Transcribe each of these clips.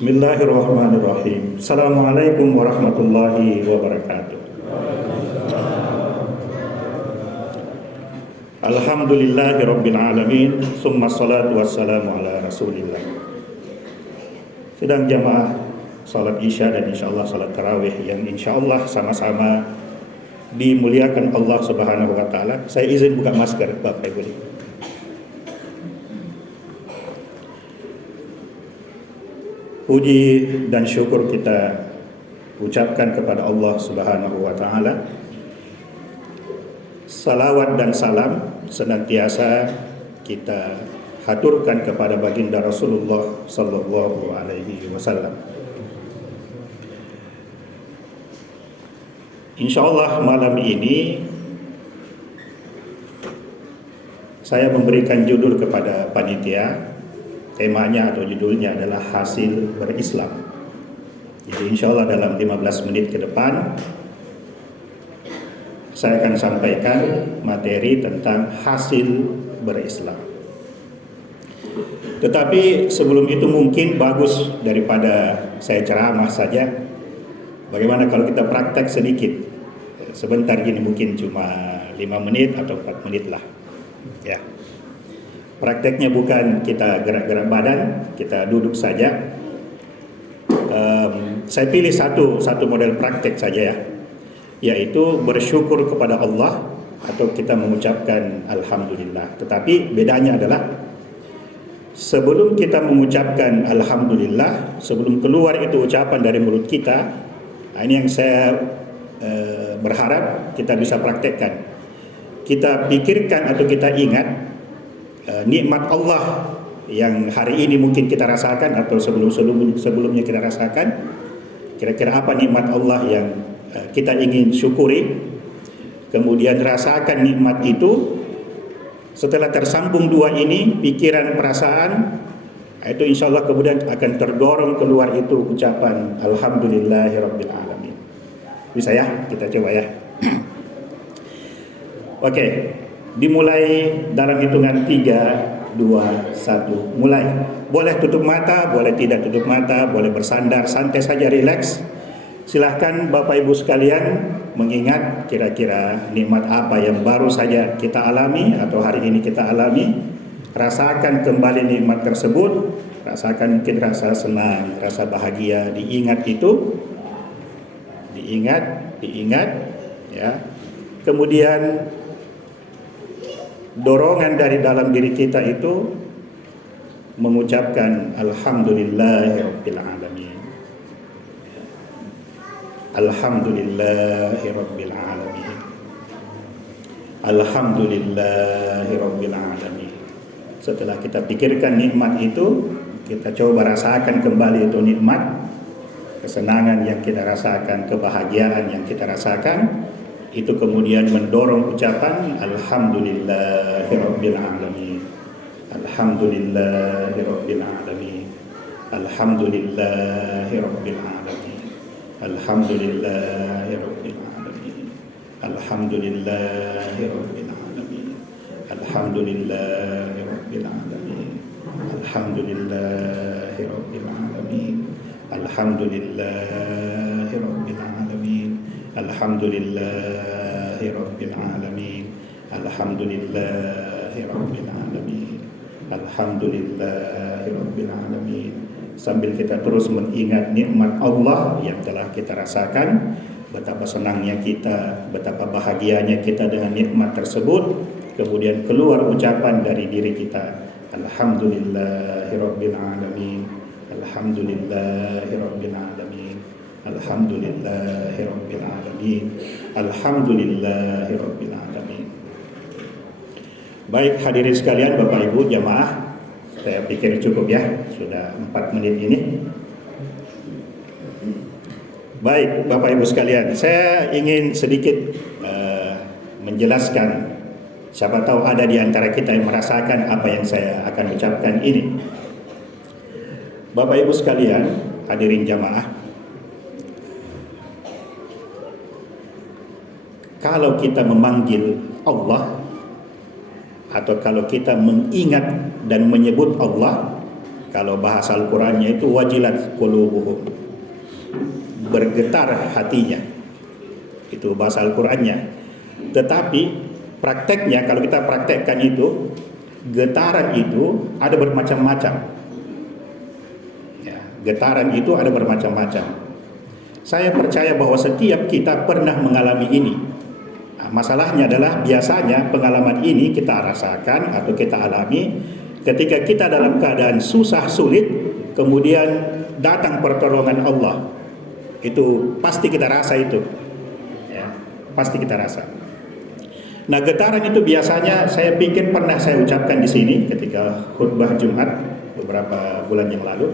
Bismillahirrahmanirrahim. Assalamualaikum warahmatullahi wabarakatuh. Alhamdulillahirabbil alamin. Tsumma salatu wassalamu ala Rasulillah. Sedang jamaah salat Isya dan insyaallah salat tarawih yang insyaallah sama-sama dimuliakan Allah Subhanahu wa taala. Saya izin buka masker, Bapak Ibu. Puji dan syukur kita ucapkan kepada Allah Subhanahu wa taala. Salawat dan salam senantiasa kita haturkan kepada baginda Rasulullah sallallahu alaihi wasallam. Insyaallah malam ini saya memberikan judul kepada panitia. Temanya atau judulnya adalah hasil berislam. Jadi insyaallah dalam 15 menit ke depan saya akan sampaikan materi tentang hasil berislam. Tetapi sebelum itu mungkin bagus daripada saya ceramah saja. Bagaimana kalau kita praktek sedikit? Sebentar gini, mungkin cuma 5 menit atau 4 menit lah. Ya. Prakteknya bukan kita gerak-gerak badan, kita duduk saja. Saya pilih satu model praktek saja ya, yaitu bersyukur kepada Allah atau kita mengucapkan Alhamdulillah. Tetapi bedanya adalah sebelum kita mengucapkan Alhamdulillah, sebelum keluar itu ucapan dari mulut kita, ini yang saya berharap kita bisa praktekkan. Kita pikirkan atau kita ingat nikmat Allah yang hari ini mungkin kita rasakan atau sebelumnya kita rasakan. Kira-kira apa nikmat Allah yang kita ingin syukuri, kemudian rasakan nikmat itu. Setelah tersambung dua ini, pikiran, perasaan, itu insya Allah kemudian akan terdorong keluar itu ucapan Alhamdulillahirabbil alamin. Bisa ya, kita coba ya. Oke. Dimulai dalam hitungan 3, 2, 1, mulai. Boleh tutup mata, boleh tidak tutup mata, boleh bersandar, santai saja, rileks. Silahkan Bapak Ibu sekalian mengingat kira-kira nikmat apa yang baru saja kita alami atau hari ini kita alami. Rasakan kembali nikmat tersebut, rasakan mungkin rasa senang, rasa bahagia, diingat itu. Diingat ya. Kemudian dorongan dari dalam diri kita itu mengucapkan Alhamdulillahirabbil alamin. Alhamdulillahirabbil alamin. Alhamdulillahirabbil alamin. Setelah kita pikirkan nikmat itu, kita coba rasakan kembali itu nikmat, kesenangan yang kita rasakan, kebahagiaan yang kita rasakan. Itu kemudian mendorong ucapan Alhamdulillahirabbil alamin. Alhamdulillahirabbil alamin. Alhamdulillahirabbil alamin. Alhamdulillahirabbil alamin. Alhamdulillahirabbil alamin. Alhamdulillahirabbil alamin. Alhamdulillahirabbil alamin. Alhamdulillahirabbil alamin. Alhamdulillahirabbil alamin. Alhamdulillahirabbil alamin. Alhamdulillahirabbil alamin. Sambil kita terus mengingat nikmat Allah yang telah kita rasakan, betapa senangnya kita, betapa bahagianya kita dengan nikmat tersebut, kemudian keluar ucapan dari diri kita, Alhamdulillahirabbil alamin. Alhamdulillahirabbil alamin. Alhamdulillahirabbil alamin. Alhamdulillahirabbil alamin. Baik hadirin sekalian, Bapak Ibu jamaah, saya pikir cukup ya, sudah 4 menit ini. Baik Bapak Ibu sekalian, saya ingin sedikit menjelaskan. Siapa tahu ada di antara kita yang merasakan apa yang saya akan ucapkan ini. Bapak Ibu sekalian, hadirin jamaah, kalau kita memanggil Allah atau kalau kita mengingat dan menyebut Allah, Kalau bahasa Al-Qurannya itu wajilat qulubuhum, bergetar hatinya. Itu bahasa Al-Qurannya. Tetapi prakteknya, kalau kita praktekkan itu, getaran itu ada bermacam-macam. Ya, getaran itu ada bermacam-macam. Saya percaya bahwa setiap kita pernah mengalami ini. Nah, masalahnya adalah biasanya pengalaman ini kita rasakan atau kita alami ketika kita dalam keadaan susah sulit, kemudian datang pertolongan Allah. Itu pasti kita rasa itu. Ya, pasti kita rasa. Nah, getaran itu biasanya saya pikir pernah saya ucapkan di sini ketika khutbah Jumat beberapa bulan yang lalu.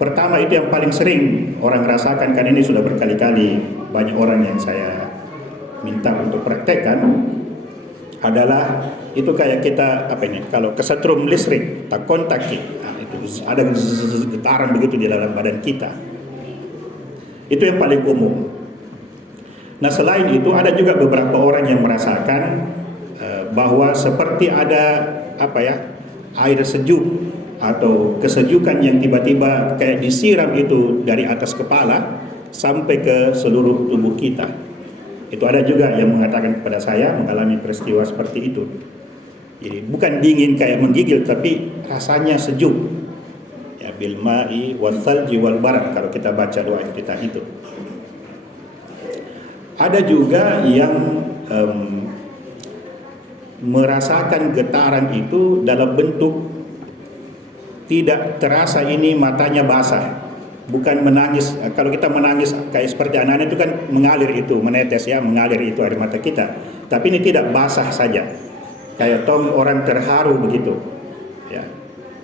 Pertama, itu yang paling sering orang rasakan, kan ini sudah berkali-kali banyak orang yang saya minta untuk praktekkan, adalah itu kayak kita kalau kesetrum listrik tak kontak, nah, itu ada getaran begitu di dalam badan kita. Itu yang paling umum. Nah, selain itu ada juga beberapa orang yang merasakan bahwa seperti ada air sejuk atau kesejukan yang tiba-tiba kayak disiram itu dari atas kepala sampai ke seluruh tubuh kita. Itu ada juga yang mengatakan kepada saya mengalami peristiwa seperti itu. Jadi bukan dingin kayak menggigil, tapi rasanya sejuk. Ya, bil ma'i wal thalji wal barad kalau kita baca doa kita itu. Ada juga yang merasakan getaran itu dalam bentuk tidak terasa, ini matanya basah. Bukan menangis. Kalau kita menangis kayak seperti anak-anak itu kan mengalir, itu menetes ya, mengalir itu air mata kita. Tapi ini tidak basah saja, kayak orang terharu begitu ya.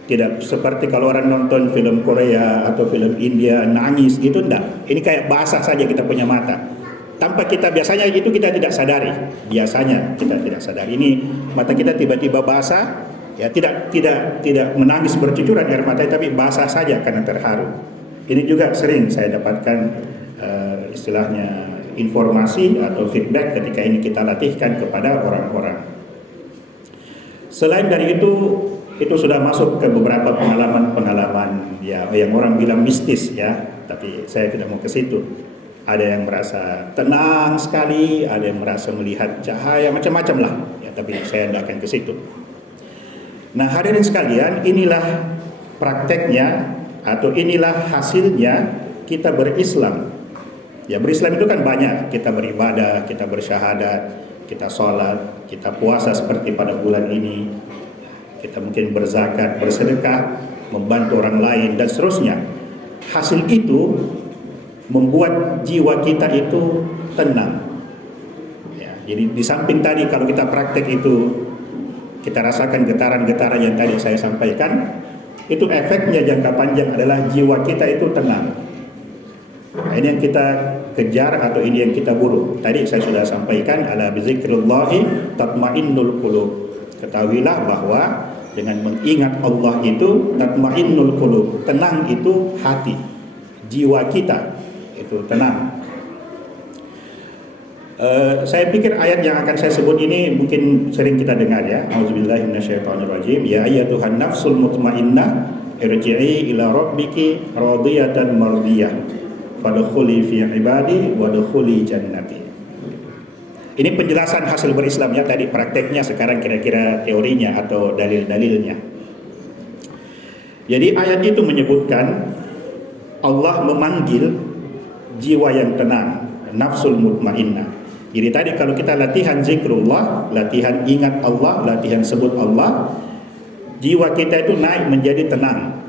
Tidak seperti kalau orang nonton film Korea atau film India nangis gitu, enggak. Ini kayak basah saja kita punya mata, tanpa kita biasanya itu kita tidak sadari. Biasanya kita tidak sadari ini mata kita tiba-tiba basah ya, tidak menangis bercucuran air mata, tapi basah saja karena terharu. Ini juga sering saya dapatkan istilahnya informasi atau feedback ketika ini kita latihkan kepada orang-orang. Selain dari itu sudah masuk ke beberapa pengalaman ya yang orang bilang mistis ya, tapi saya tidak mau ke situ. Ada yang merasa tenang sekali, ada yang merasa melihat cahaya, macam-macam lah ya, tapi saya tidak akan ke situ. Nah, hadirin sekalian, inilah prakteknya atau inilah hasilnya kita berislam. Ya, berislam itu kan banyak. Kita beribadah, kita bersyahadat, kita sholat, kita puasa seperti pada bulan ini. Kita mungkin berzakat, bersedekah, membantu orang lain, dan seterusnya. Hasil itu membuat jiwa kita itu tenang. Ya, jadi di samping tadi kalau kita praktek itu, kita rasakan getaran-getaran yang tadi saya sampaikan, itu efeknya jangka panjang adalah jiwa kita itu tenang. Nah, ini yang kita kejar atau ini yang kita buru. Tadi saya sudah sampaikan, ala bizikrillahi tatmainnul qulub. Ketahuilah bahwa dengan mengingat Allah itu tatmainnul qulub, tenang itu hati, jiwa kita itu tenang. Saya pikir ayat yang akan saya sebut ini mungkin sering kita dengar ya. Auzubillahi minasyaitonirrajim. Ya ayyatuhan nafsul mutmainnah irji'i ila rabbiki radiyatan mardiyah fadkhuli fi ibadi wadkhuli jannati. Ini penjelasan hasil berislam ya, tadi prakteknya, sekarang kira-kira teorinya atau dalil-dalilnya. Jadi ayat itu menyebutkan Allah memanggil jiwa yang tenang, nafsul mutmainnah. Jadi tadi kalau kita latihan zikrullah, latihan ingat Allah, latihan sebut Allah, jiwa kita itu naik menjadi tenang.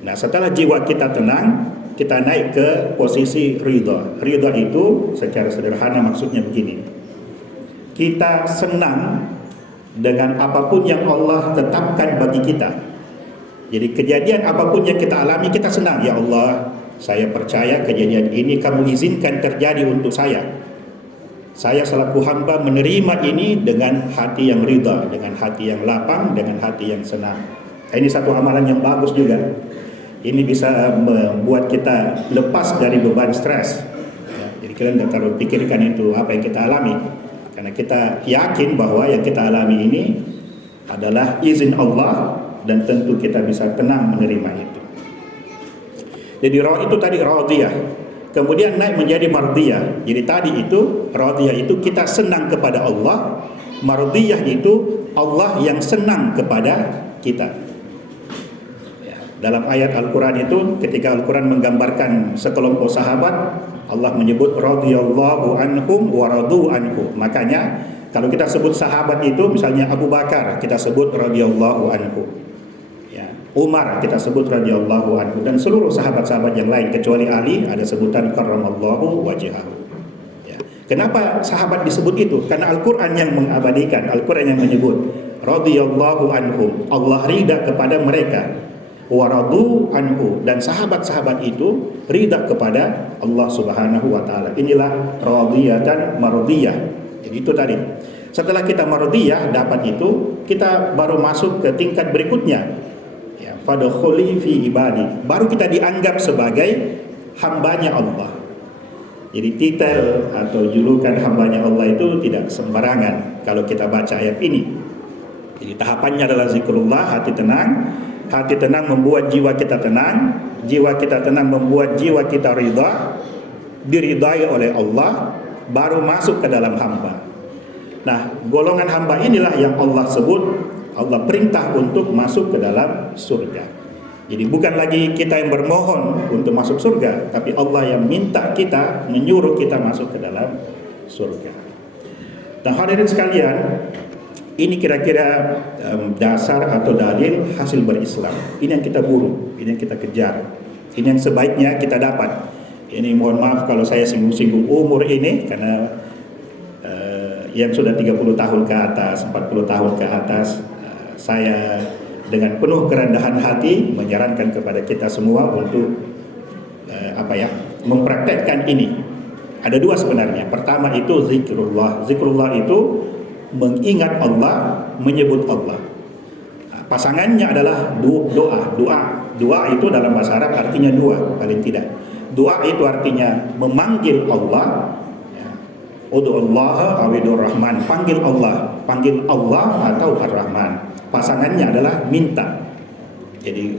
Nah, setelah jiwa kita tenang, kita naik ke posisi ridha. Ridha itu secara sederhana maksudnya begini: kita senang dengan apapun yang Allah tetapkan bagi kita. Jadi kejadian apapun yang kita alami, kita senang. Ya Allah, saya percaya kejadian ini kamu izinkan terjadi untuk saya. Saya selaku hamba menerima ini dengan hati yang ridha, dengan hati yang lapang, dengan hati yang senang. Ini satu amalan yang bagus juga. Ini bisa membuat kita lepas dari beban stres. Ya, jadi kita tidak terlalu pikirkan itu apa yang kita alami, karena kita yakin bahwa yang kita alami ini adalah izin Allah dan tentu kita bisa tenang menerima itu. Jadi itu tadi radiyah, kemudian naik menjadi mardiyah. Jadi tadi itu radiyah itu kita senang kepada Allah, mardiyah itu Allah yang senang kepada kita. Dalam ayat Al-Quran itu, ketika Al-Quran menggambarkan sekelompok sahabat, Allah menyebut radhiyallahu anhum wa radu anhu. Makanya kalau kita sebut sahabat itu, misalnya Abu Bakar, kita sebut radhiyallahu anhu. Ya, Umar kita sebut radhiyallahu anhu, dan seluruh sahabat-sahabat yang lain kecuali Ali ada sebutan karramallahu wajhahu. Ya. Kenapa sahabat disebut itu? Karena Al-Quran yang mengabadikan, Al-Quran yang menyebut radhiyallahu anhum, Allah ridha kepada mereka. Waradu anhu, dan sahabat-sahabat itu ridha kepada Allah Subhanahu wa taala. Inilah radiyatan mardiyah. Jadi itu tadi. Setelah kita mardiyah dapat itu, kita baru masuk ke tingkat berikutnya. Ya, fadkhuli fi ibadi. Baru kita dianggap sebagai hambanya Allah. Jadi titel atau julukan hambanya Allah itu tidak sembarangan kalau kita baca ayat ini. Jadi tahapannya adalah zikrullah, hati tenang. Hati tenang membuat jiwa kita tenang, jiwa kita tenang membuat jiwa kita ridha, diridai oleh Allah, baru masuk ke dalam hamba. Nah, golongan hamba inilah yang Allah sebut, Allah perintah untuk masuk ke dalam surga. Jadi bukan lagi kita yang bermohon untuk masuk surga, tapi Allah yang minta kita, menyuruh kita masuk ke dalam surga. Nah, hadirin sekalian, ini kira-kira dasar atau dalil hasil berislam. Ini yang kita buru, ini yang kita kejar, ini yang sebaiknya kita dapat. Ini mohon maaf kalau saya singgung-singgung umur ini, karena yang sudah 30 tahun ke atas, 40 tahun ke atas, saya dengan penuh kerendahan hati menyarankan kepada kita semua untuk mempraktekkan ini. Ada dua sebenarnya. Pertama itu zikrullah. Zikrullah itu mengingat Allah, menyebut Allah. Pasangannya adalah doa. Doa itu dalam bahasa Arab artinya dua, paling tidak. Doa itu artinya memanggil Allah. Ud'ullaha awidur rahman, panggil Allah atau ar-Rahman. Pasangannya adalah minta. Jadi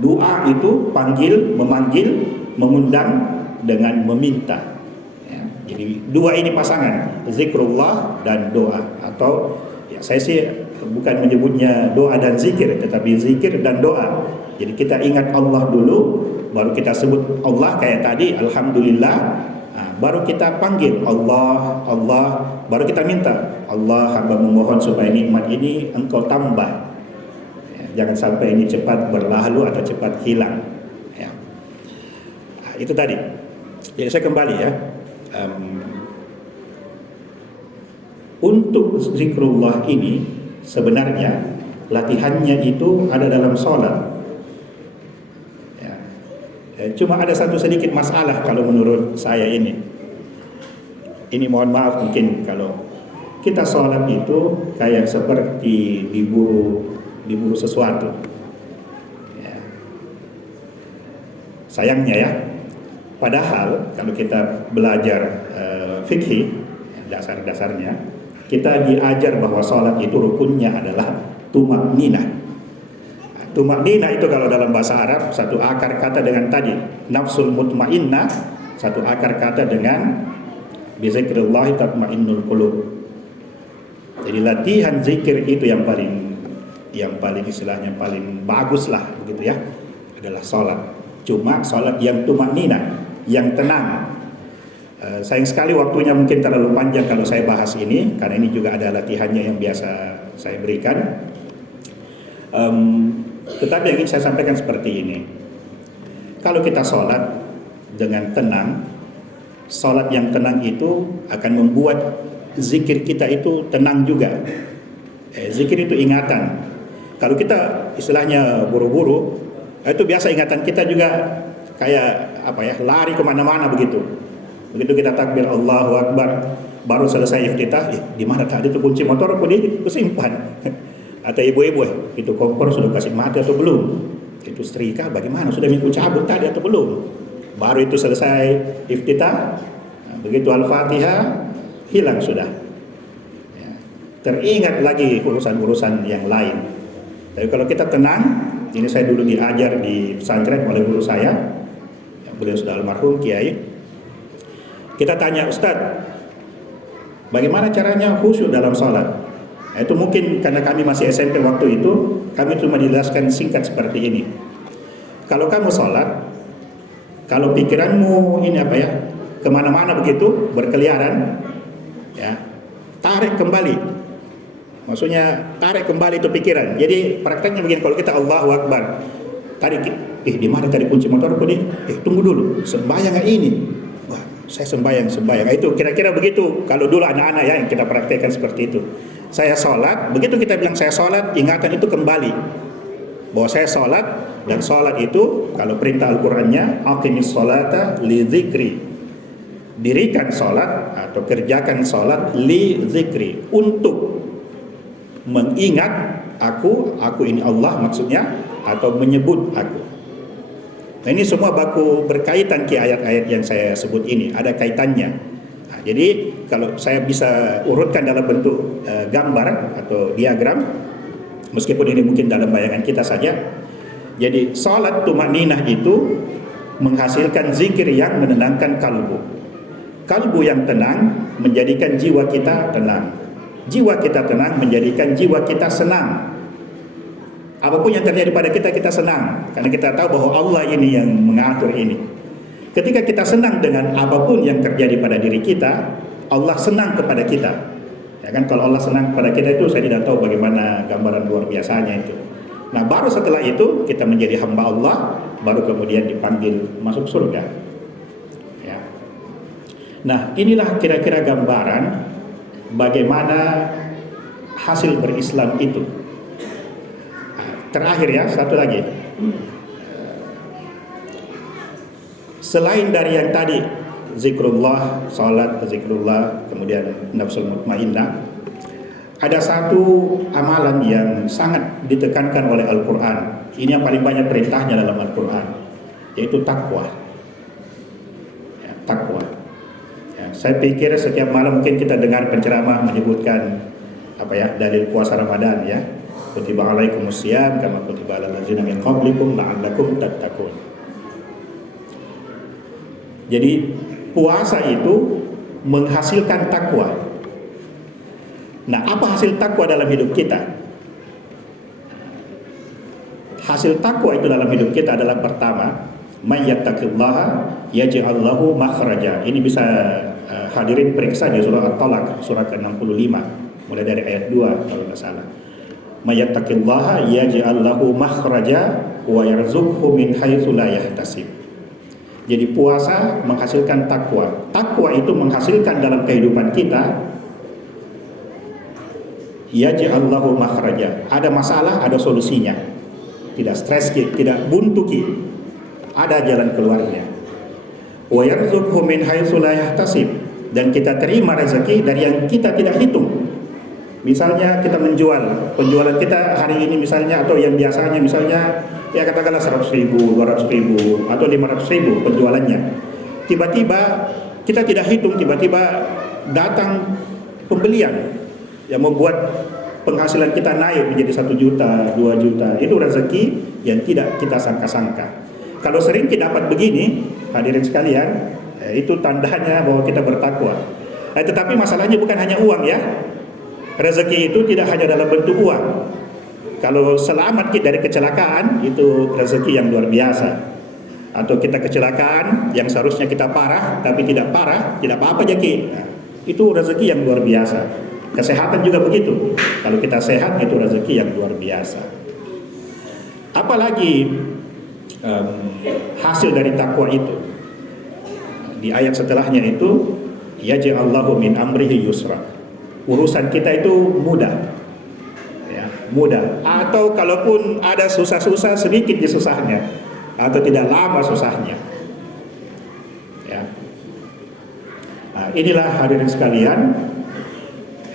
doa itu panggil, memanggil, mengundang dengan meminta. Jadi dua ini pasangan, zikrullah dan doa. Atau ya saya sih bukan menyebutnya doa dan zikir, tetapi zikir dan doa. Jadi kita ingat Allah dulu, baru kita sebut Allah kayak tadi, alhamdulillah. Baru kita panggil Allah, baru kita minta, Allah, hamba memohon supaya nikmat ini engkau tambah. Jangan sampai ini cepat berlalu atau cepat hilang. Itu tadi. Jadi saya kembali ya. Untuk zikrullah ini sebenarnya latihannya itu ada dalam sholat. Cuma ada satu sedikit masalah kalau menurut saya ini. Ini mohon maaf mungkin kalau kita sholat itu kayak seperti diburu sesuatu. Sayangnya ya. Padahal kalau kita belajar fikih dasar-dasarnya, kita diajar bahwa sholat itu rukunnya adalah tumakninah. Tumakninah itu kalau dalam bahasa Arab satu akar kata dengan tadi nafsul mutmainnah, satu akar kata dengan bizikrillah tatmainnul qulub. Jadi latihan zikir itu yang paling istilahnya paling bagus lah begitu ya, adalah sholat. Cuma sholat yang tumakninah, yang tenang. Sayang sekali waktunya mungkin terlalu panjang kalau saya bahas ini, karena ini juga ada latihannya yang biasa saya berikan. Tetapi yang ingin saya sampaikan seperti ini. Kalau kita sholat dengan tenang, sholat yang tenang itu akan membuat zikir kita itu tenang juga. Zikir itu ingatan. Kalau kita istilahnya buru-buru, itu biasa ingatan kita juga kayak lari kemana-mana begitu. Begitu kita takbir Allahu Akbar, baru selesai iftitah, di mana tadi tuh kunci motor aku disimpan. Atau ibu-ibu, itu kompor sudah kasih mati atau belum? Itu setrika bagaimana? Sudah minggu cabut tadi atau belum? Baru itu selesai iftitah, begitu Al-Fatihah hilang sudah. Teringat lagi urusan-urusan yang lain. Tapi kalau kita tenang, ini saya dulu diajar di pesantren oleh guru saya, yang beliau sudah almarhum Kiai. Kita tanya, Ustadz, bagaimana caranya khusyuk dalam sholat? Nah, itu mungkin karena kami masih SMP waktu itu, kami cuma dijelaskan singkat seperti ini. Kalau kamu sholat, kalau pikiranmu ini apa ya, kemana-mana begitu, berkeliaran, ya, tarik kembali. Maksudnya tarik kembali itu pikiran. Jadi prakteknya begini, kalau kita Allahu Akbar, tarik, di mana tadi kunci motorku nih? Tunggu dulu, sembahyang nggak ini? Wah, saya sembahyang. Itu kira-kira begitu. Kalau dulu anak-anak ya yang kita praktekkan seperti itu. Saya sholat, begitu kita bilang saya sholat, ingatan itu kembali bahwa saya sholat, dan sholat itu kalau perintah Al-Qur'annya aqimis sholata li dzikri, dirikan sholat atau kerjakan sholat li dzikri, untuk mengingat aku ini Allah maksudnya, atau menyebut aku. Nah, ini semua baku berkaitan ke ayat-ayat yang saya sebut ini, ada kaitannya. Nah, jadi kalau saya bisa urutkan dalam bentuk gambar atau diagram, meskipun ini mungkin dalam bayangan kita saja. Jadi salat tumaninah itu menghasilkan zikir yang menenangkan kalbu. Kalbu yang tenang menjadikan jiwa kita tenang. Jiwa kita tenang menjadikan jiwa kita senang. Apapun yang terjadi pada kita, kita senang, karena kita tahu bahwa Allah ini yang mengatur ini. Ketika kita senang dengan apapun yang terjadi pada diri kita, Allah senang kepada kita. Ya kan, kalau Allah senang kepada kita itu saya tidak tahu bagaimana gambaran luar biasanya itu. Nah, baru setelah itu kita menjadi hamba Allah, baru kemudian dipanggil masuk surga. Ya. Nah, inilah kira-kira gambaran bagaimana hasil berislam itu. Terakhir ya, satu lagi. Selain dari yang tadi, zikrullah, salat, zikrullah, kemudian nafsul mutmainnah, ada satu amalan yang sangat ditekankan oleh Al-Quran. Ini yang paling banyak perintahnya dalam Al-Quran, yaitu takwa. Ya, takwa. Ya, saya pikir setiap malam mungkin kita dengar penceramah menyebutkan apa ya, dalil puasa Ramadan ya. Kutiba alaikumus syiyam kama kutiba alal ladzina min qablikum la'allakum tattaqun. Jadi puasa itu menghasilkan takwa. Nah, apa hasil takwa dalam hidup kita? Hasil takwa itu dalam hidup kita adalah pertama, may yattaqillaha yaj'al lahu makhraja. Ini bisa hadirin periksa di surah At-Talaq, surah ke-65, mulai dari ayat 2 kalau tidak salah. May yattaqillaha yaj'al lahu makhraja wa yarzuqhu min haitsu la yahtasib. Jadi puasa menghasilkan takwa. Takwa itu menghasilkan dalam kehidupan kita, yaj'allahu makhraja. Ada masalah, ada solusinya. Tidak stres, tidak buntu, ada jalan keluarnya. Wa yarzuqhu min haitsu la yahtasib, dan kita terima rezeki dari yang kita tidak hitung. Misalnya kita menjual, penjualan kita hari ini misalnya, atau yang biasanya misalnya ya katakanlah 100.000, 200.000 atau 500.000 penjualannya. Tiba-tiba kita tidak hitung, tiba-tiba datang pembelian yang membuat penghasilan kita naik menjadi 1 juta, 2 juta. Itu rezeki yang tidak kita sangka-sangka. Kalau sering kita dapat begini, hadirin sekalian, itu tandanya bahwa kita bertakwa. Tetapi masalahnya bukan hanya uang ya. Rezeki itu tidak hanya dalam bentuk uang. Kalau selamat kita dari kecelakaan, itu rezeki yang luar biasa. Atau kita kecelakaan yang seharusnya kita parah tapi tidak parah, tidak apa-apa jadi. Itu rezeki yang luar biasa. Kesehatan juga begitu. Kalau kita sehat, itu rezeki yang luar biasa. Apalagi hasil dari takwa itu. Di ayat setelahnya itu, yaj'allahu min amrihi yusra. Urusan kita itu mudah. Ya, mudah. Atau kalaupun ada susah-susah, sedikit di susahnya, atau tidak lama susahnya. Ya. Nah, inilah hadirin sekalian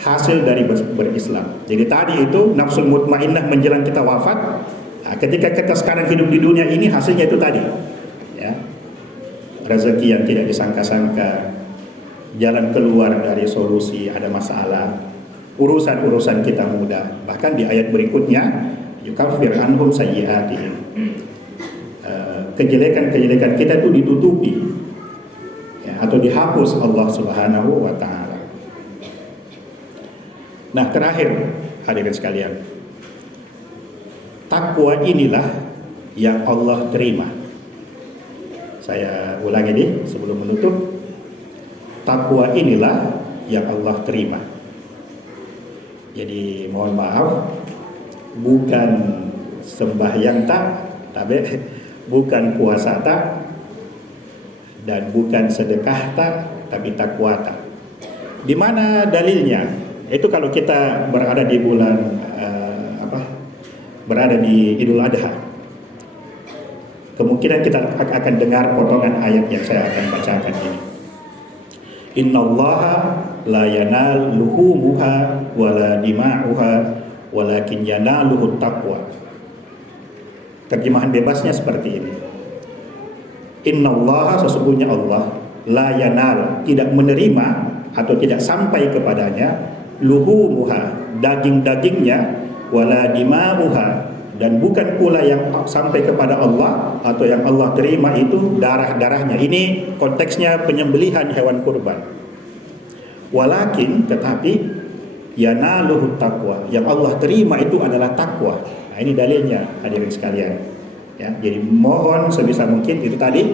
hasil dari berislam. Jadi tadi itu nafsul mutmainnah menjelang kita wafat. Nah, ketika kita sekarang hidup di dunia ini, hasilnya itu tadi, ya, rezeki yang tidak disangka-sangka, jalan keluar dari solusi ada masalah, urusan-urusan kita mudah. Bahkan di ayat berikutnya, yukaffir anhum sayyi'atihim. Kejelekan-kejelekan kita itu ditutupi, ya, atau dihapus Allah Subhanahu wa taala. Nah, terakhir hadirin sekalian, takwa inilah yang Allah terima. Saya ulangi ini sebelum menutup. Takwa inilah yang Allah terima. Jadi mohon maaf, bukan sembahyang tak, tapi bukan puasa tak, dan bukan sedekah tak, tapi takwa tak. Di mana dalilnya? Itu kalau kita berada di bulan berada di Idul Adha, kemungkinan kita akan dengar potongan ayat yang saya akan bacakan ini. Innallaha la yanaluhu muha wala dima'uha walakin yanaluhu taqwa. Terjemahan bebasnya seperti ini. Innallaha, sesungguhnya Allah, la yanal, tidak menerima atau tidak sampai kepadanya, luhumuha, daging-dagingnya, wala dima'uha, dan bukan pula yang sampai kepada Allah atau yang Allah terima itu darah-darahnya. Ini konteksnya penyembelihan hewan kurban. Walakin, tetapi yanaluhu taqwa, yang Allah terima itu adalah takwa. Nah, ini dalilnya hadirin sekalian. Ya, jadi mohon sebisa mungkin itu tadi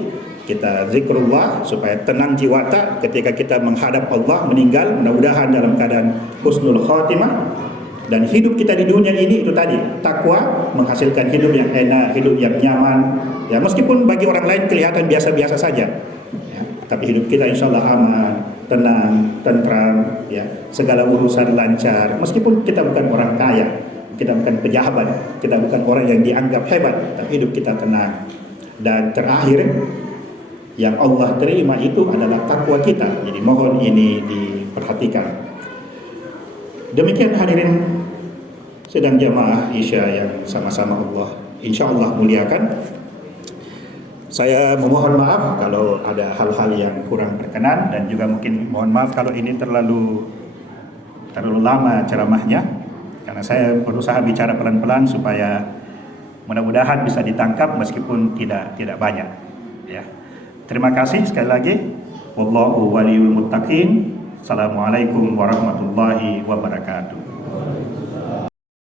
kita zikrullah supaya tenang jiwa tak ketika kita menghadap Allah meninggal, mudah-mudahan dalam keadaan husnul khatimah. Dan hidup kita di dunia ini itu tadi, takwa menghasilkan hidup yang enak, hidup yang nyaman. Ya, meskipun bagi orang lain kelihatan biasa-biasa saja, ya, tapi hidup kita insya Allah aman, tenang, tentram, ya, segala urusan lancar. Meskipun kita bukan orang kaya, kita bukan pejabat, kita bukan orang yang dianggap hebat, tapi hidup kita tenang. Dan terakhir, yang Allah terima itu adalah takwa kita. Jadi mohon ini diperhatikan. Demikian hadirin sedang jamaah Isya yang sama-sama Allah insya Allah muliakan. Saya memohon maaf kalau ada hal-hal yang kurang berkenan, dan juga mungkin mohon maaf kalau ini terlalu lama ceramahnya, karena saya berusaha bicara pelan-pelan supaya mudah-mudahan bisa ditangkap meskipun tidak banyak, ya. Terima kasih sekali lagi. Wallahu waliyul muttaqin. Assalamualaikum warahmatullahi wabarakatuh.